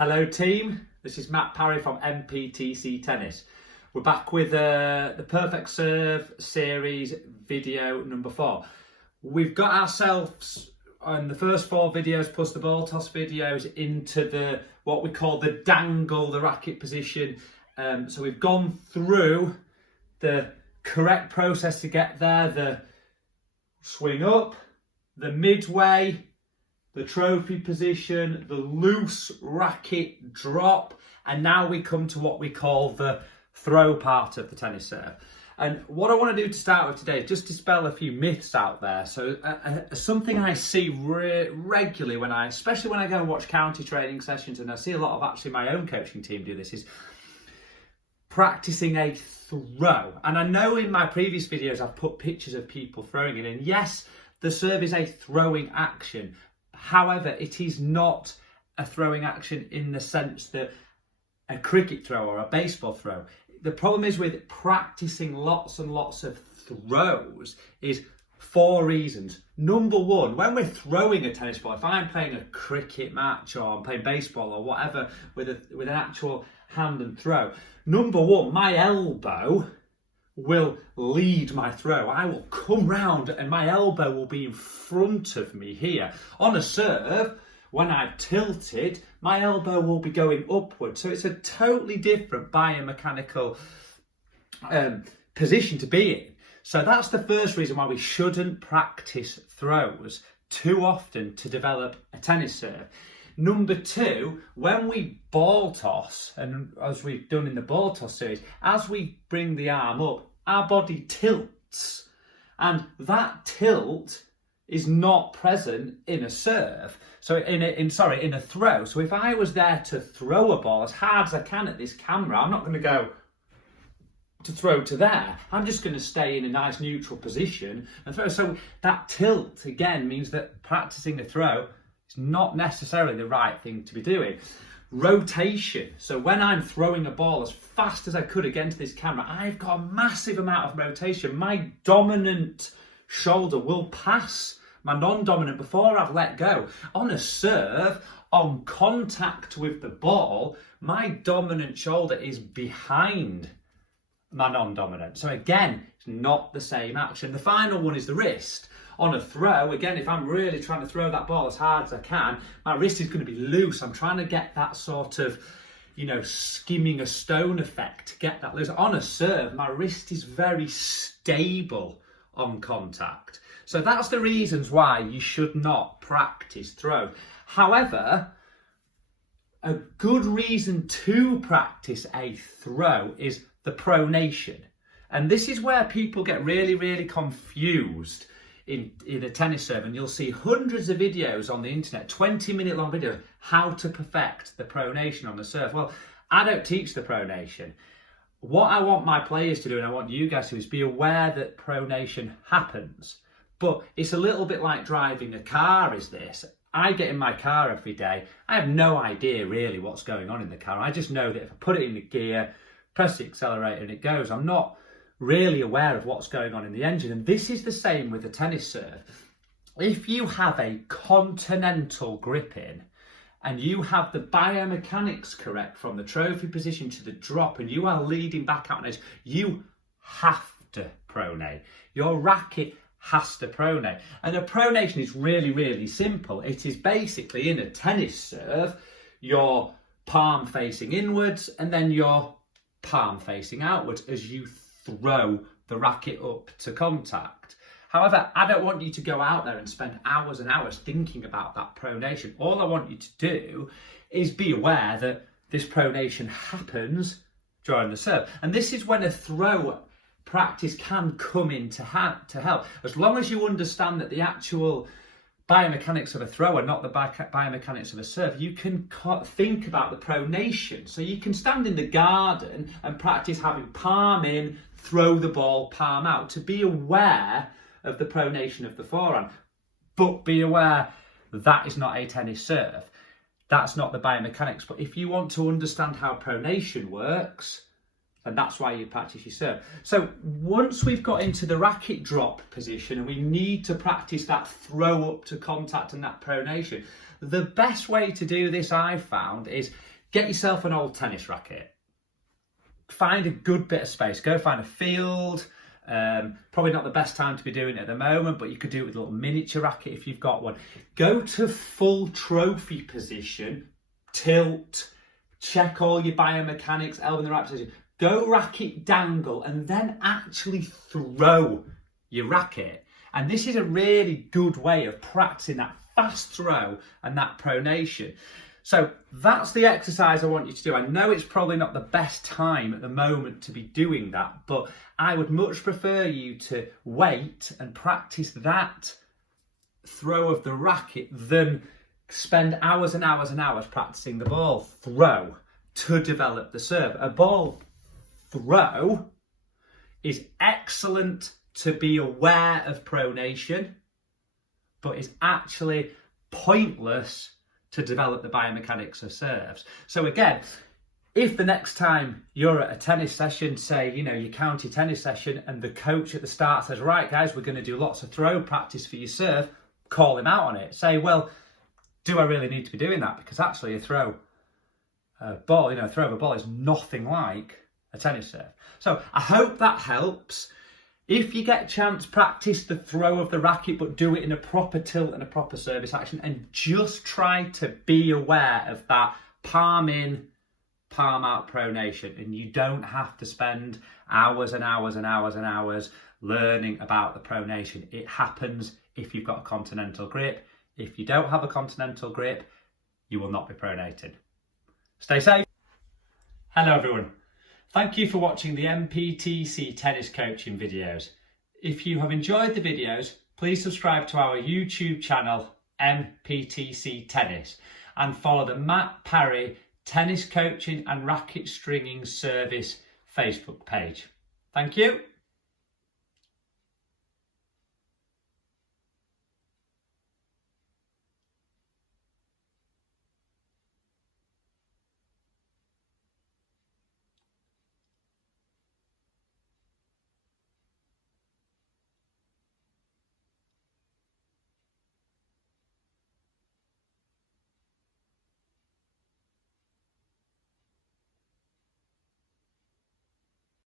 Hello team, this is Matt Parry from MPTC Tennis. We're back with the Perfect Serve series video number 4. We've got ourselves on the first 4 videos plus the ball toss videos into what we call the dangle the racket position. So we've gone through the correct process to get there, the swing up, the midway, the trophy position, the loose racket drop, and now we come to what we call the throw part of the tennis serve. And what I want to do to start with today is just dispel a few myths out there. So something I see regularly especially when I go and watch county training sessions, and I see a lot of actually my own coaching team do this, is practicing a throw. And I know in my previous videos I've put pictures of people throwing it, and yes, the serve is a throwing action. However, it is not a throwing action in the sense that a cricket throw or a baseball throw. The problem is with practicing lots and lots of throws is 4 reasons. Number 1, when we're throwing a tennis ball, if I'm playing a cricket match or I'm playing baseball or whatever with an actual hand and throw, number 1, my elbow will lead my throw. I will come round and my elbow will be in front of me here. On a serve, when I tilt it, my elbow will be going upward. So it's a totally different biomechanical position to be in. So that's the first reason why we shouldn't practice throws too often to develop a tennis serve. Number 2, when we ball toss, and as we've done in the ball toss series, as we bring the arm up, our body tilts, and that tilt is not present in a serve. So in a throw. So if I was there to throw a ball as hard as I can at this camera, I'm not going to go to throw to there. I'm just going to stay in a nice neutral position and throw. So that tilt again means that practicing a throw is not necessarily the right thing to be doing. Rotation. So when I'm throwing a ball as fast as I could against this camera, I've got a massive amount of rotation. My dominant shoulder will pass my non-dominant before I've let go. On a serve, on contact with the ball, my dominant shoulder is behind my non-dominant. So again, it's not the same action. The final one is the wrist. On a throw, again, if I'm really trying to throw that ball as hard as I can, my wrist is going to be loose. I'm trying to get that sort of, skimming a stone effect to get that loose. On a serve, my wrist is very stable on contact. So that's the reasons why you should not practice throw. However, a good reason to practice a throw is the pronation. And this is where people get really, really confused in a tennis serve, and you'll see hundreds of videos on the internet, 20-minute long videos, how to perfect the pronation on the serve. Well, I don't teach the pronation. What I want my players to do, and I want you guys to, is be aware that pronation happens. But it's a little bit like driving a car, is this. I get in my car every day. I have no idea really what's going on in the car. I just know that if I put it in the gear, press the accelerator and it goes. I'm not really aware of what's going on in the engine. And this is the same with the tennis serve. If you have a continental grip in and you have the biomechanics correct from the trophy position to the drop, and you are leading back out on edge, you have to pronate. Your racket has to pronate. And a pronation is really, really simple. It is basically, in a tennis serve, your palm facing inwards and then your palm facing outwards as you throw the racket up to contact. However, I don't want you to go out there and spend hours and hours thinking about that pronation. All I want you to do is be aware that this pronation happens during the serve. And this is when a throw practice can come in to help. As long as you understand that the actual biomechanics of a throw are not the biomechanics of a serve, you can think about the pronation. So you can stand in the garden and practice having palm in, throw the ball, palm out, to be aware of the pronation of the forehand. But be aware that is not a tennis serve. That's not the biomechanics. But if you want to understand how pronation works, and that's why you practice your serve. So once we've got into the racket drop position and we need to practice that throw up to contact and that pronation, The best way to do this, I've found, is get yourself an old tennis racket. Find a good bit of space. Go find a field. Probably not the best time to be doing it at the moment, but you could do it with a little miniature racket if you've got one. Go to full trophy position, tilt, check all your biomechanics, elbow in the right position. Go racket dangle and then actually throw your racket. And this is a really good way of practicing that fast throw and that pronation. So that's the exercise I want you to do. I know it's probably not the best time at the moment to be doing that, but I would much prefer you to wait and practice that throw of the racket than spend hours and hours and hours practicing the ball throw to develop the serve. A ball throw is excellent to be aware of pronation, but is actually pointless to develop the biomechanics of serves. So again, if the next time you're at a tennis session, say, you know, your county tennis session, and the coach at the start says, right guys, we're going to do lots of throw practice for your serve, call him out on it. Say, well, do I really need to be doing that? Because actually a throw of a ball is nothing like a tennis serve. So I hope that helps. If you get a chance, practice the throw of the racket, but do it in a proper tilt and a proper service action, and just try to be aware of that palm in, palm out pronation. And you don't have to spend hours and hours and hours and hours learning about the pronation. It happens if you've got a Continental Grip. If you don't have a Continental Grip, you will not be pronated. Stay safe. Hello everyone. Thank you for watching the MPTC tennis coaching videos. If you have enjoyed the videos, please subscribe to our YouTube channel, MPTC Tennis, and follow the Matt Parry Tennis Coaching and Racket Stringing Service Facebook page. Thank you.